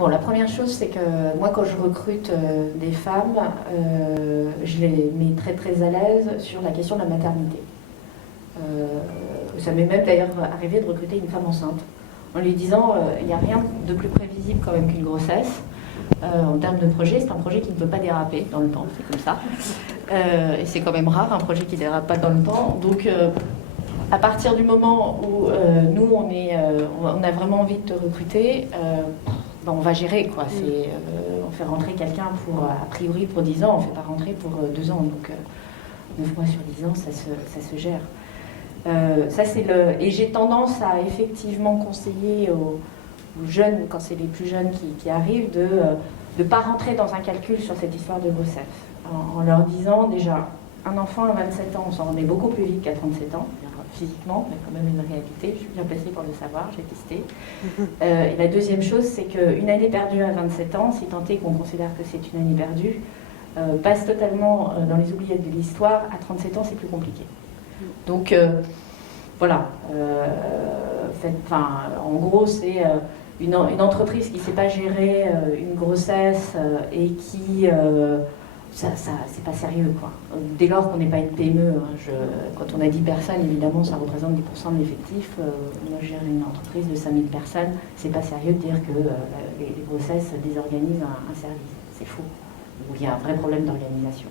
Bon, la première chose, c'est que moi, quand je recrute des femmes, je les mets très très à l'aise sur la question de la maternité. Ça m'est même d'ailleurs arrivé de recruter une femme enceinte, en lui disant il n'y a rien de plus prévisible quand même qu'une grossesse. En termes de projet, c'est un projet qui ne peut pas déraper dans le temps, c'est comme ça. Et c'est quand même rare un projet qui ne dérape pas dans le temps. Donc, à partir du moment où nous, on a vraiment envie de te recruter, ben, on va gérer, quoi. On fait rentrer quelqu'un a priori pour 10 ans, on ne fait pas rentrer pour 2 ans. Donc, 9 mois sur 10 ans, ça se gère. Et j'ai tendance à effectivement conseiller aux jeunes, quand c'est les plus jeunes qui arrivent, de ne pas rentrer dans un calcul sur cette histoire de grossesse. En leur disant déjà, un enfant à 27 ans, on s'en remet beaucoup plus vite qu'à 37 ans, physiquement, mais quand même une réalité, je suis bien placée pour le savoir, j'ai testé. Et la deuxième chose, c'est qu'une année perdue à 27 ans, si tant est qu'on considère que c'est une année perdue, passe totalement dans les oubliettes de l'histoire. À 37 ans, c'est plus compliqué. Donc, voilà. En gros, c'est une entreprise qui ne sait pas gérer une grossesse et qui... c'est pas sérieux, quoi. Dès lors qu'on n'est pas une PME, hein, quand on a 10 personnes, évidemment, ça représente 10% de l'effectif. Moi, je gère une entreprise de 5000 personnes. C'est pas sérieux de dire que les grossesses désorganisent un service. C'est faux. Il y a un vrai problème d'organisation.